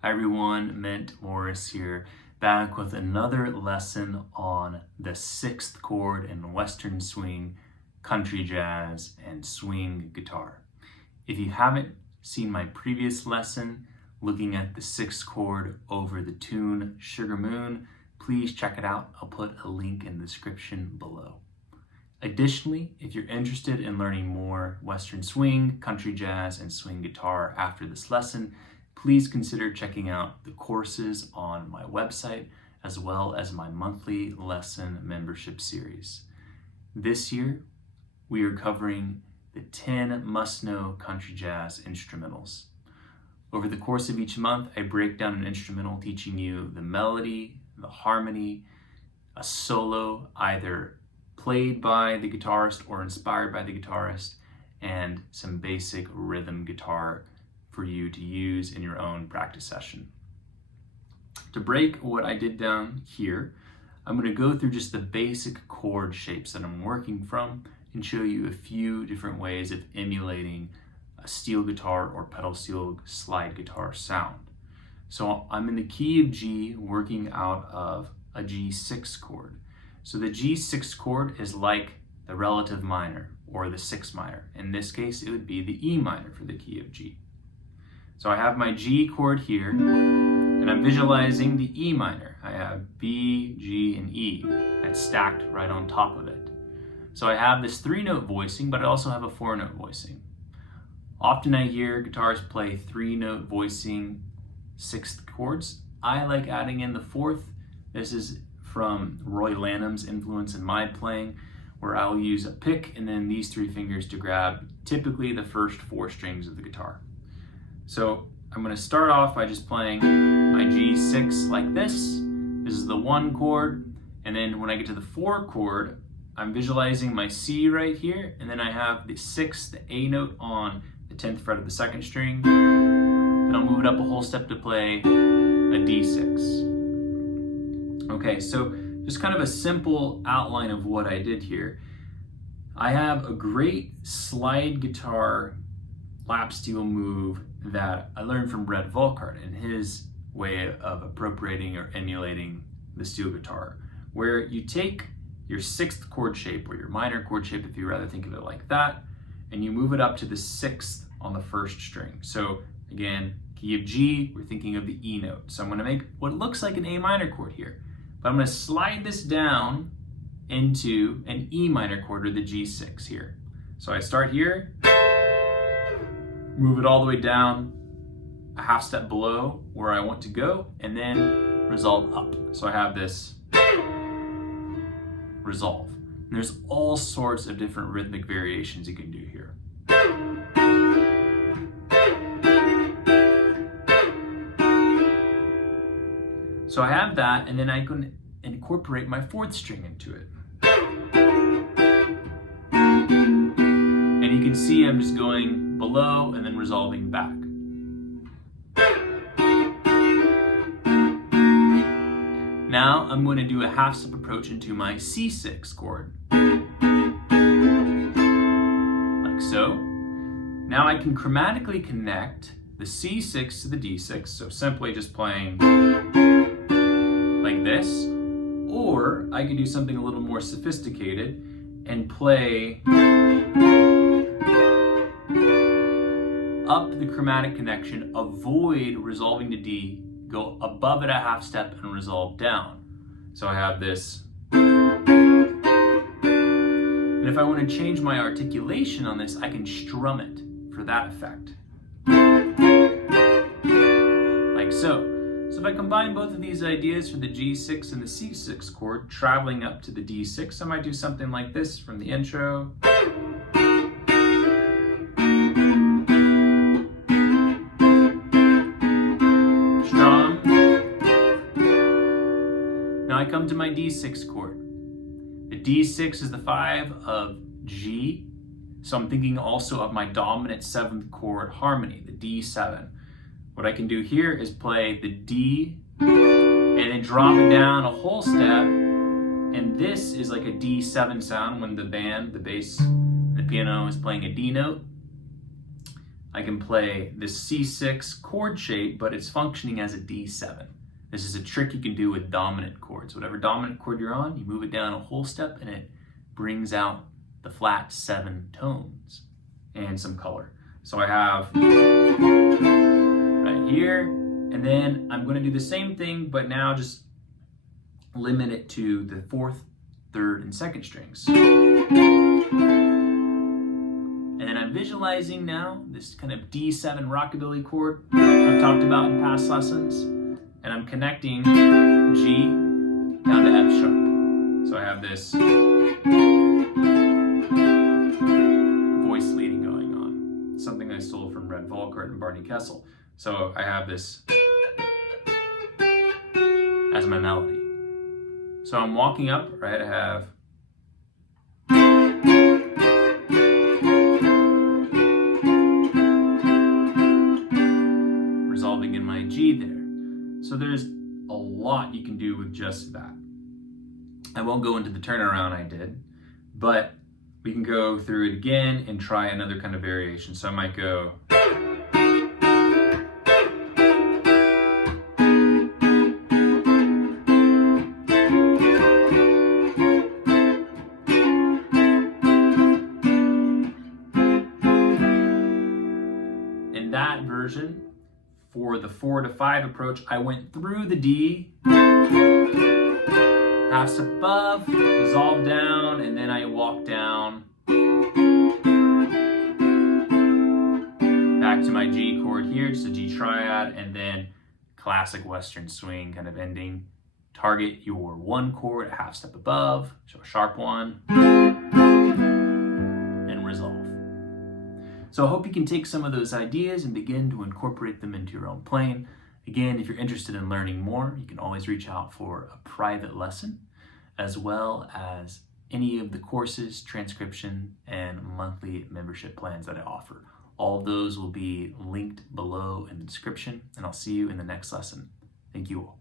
Hi everyone, Mint Morris here, back with another lesson on the sixth chord in Western swing, country jazz, and swing guitar. If you haven't seen my previous lesson looking at the sixth chord over the tune Sugar Moon, please check it out. I'll put a link in the description below. Additionally, if you're interested in learning more Western swing, country jazz, and swing guitar after this lesson, please consider checking out the courses on my website as well as my monthly lesson membership series. This year, we are covering the 10 must-know country jazz instrumentals. Over the course of each month, I break down an instrumental teaching you the melody, the harmony, a solo, either played by the guitarist or inspired by the guitarist, and some basic rhythm guitar for you to use in your own practice session. To break what I did down here, I'm going to go through just the basic chord shapes that I'm working from and show you a few different ways of emulating a steel guitar or pedal steel slide guitar sound. So I'm in the key of G, working out of a G6 chord. So the G6 chord is like the relative minor or the 6 minor. In this case, it would be the E minor for the key of G. So I have my G chord here, and I'm visualizing the E minor. I have B, G, and E that's stacked right on top of it. So I have this 3-note voicing, but I also have a 4-note voicing. Often I hear guitarists play 3-note voicing 6th chords. I like adding in the 4th. This is from Roy Lanham's influence in my playing, where I'll use a pick and then these 3 fingers to grab typically the first 4 strings of the guitar. So I'm going to start off by just playing my G6 like this. This is the 1 chord, and then when I get to the 4 chord, I'm visualizing my C right here, and then I have the 6th, the A note on the 10th fret of the 2nd string. Then I'll move it up a whole step to play a D6. Okay, so just kind of a simple outline of what I did here. I have a great slide guitar lap steel move that I learned from Brett Volkart and his way of appropriating or emulating the steel guitar, where you take your 6th chord shape or your minor chord shape, if you rather think of it like that, and you move it up to the 6th on the 1st string. So again, key of G, we're thinking of the E note. So I'm going to make what looks like an A minor chord here. But I'm going to slide this down into an E minor chord, or the G6 here. So I start here, move it all the way down a half step below where I want to go, and then resolve up. So I have this resolve. And there's all sorts of different rhythmic variations you can do here. So I have that, and then I can incorporate my 4th string into it. And you can see I'm just going below and then resolving back. Now I'm going to do a half step approach into my C6 chord. Like so. Now I can chromatically connect the C6 to the D6, so simply just playing like this, or I could do something a little more sophisticated and play up the chromatic connection, avoid resolving to D, go above it a half step and resolve down. So I have this. And if I want to change my articulation on this, I can strum it for that effect. Like so. So if I combine both of these ideas for the G6 and the C6 chord, traveling up to the D6, I might do something like this from the intro. Strum. Now I come to my D6 chord. The D6 is the 5 of G, so I'm thinking also of my dominant 7th chord harmony, the D7. What I can do here is play the D and then drop it down a whole step, and this is like a D7 sound when the band, the bass, the piano is playing a D note. I can play this C6 chord shape, but it's functioning as a D7. This is a trick you can do with dominant chords. Whatever dominant chord you're on, you move it down a whole step and it brings out the flat 7 tones and some color. So I have right here, and then I'm going to do the same thing, but now just limit it to the 4th, 3rd, and 2nd strings. And then I'm visualizing now this kind of D7 rockabilly chord I've talked about in past lessons, and I'm connecting G down to F sharp. So I have this voice leading going on, something I stole from Red Volkart and Barney Kessel. So I have this as my melody. So I'm walking up, right? I have resolving in my G there. So there's a lot you can do with just that. I won't go into the turnaround I did, but we can go through it again and try another kind of variation. So I might go in that version. For the 4 to 5 approach, I went through the D, half step above, resolve down, and then I walk down back to my G chord here, just a G triad, and then classic Western swing kind of ending. Target your 1 chord, a half step above, so a sharp 1, and resolve. So I hope you can take some of those ideas and begin to incorporate them into your own playing. Again, if you're interested in learning more, you can always reach out for a private lesson, as well as any of the courses, transcription, and monthly membership plans that I offer. All of those will be linked below in the description, and I'll see you in the next lesson. Thank you all.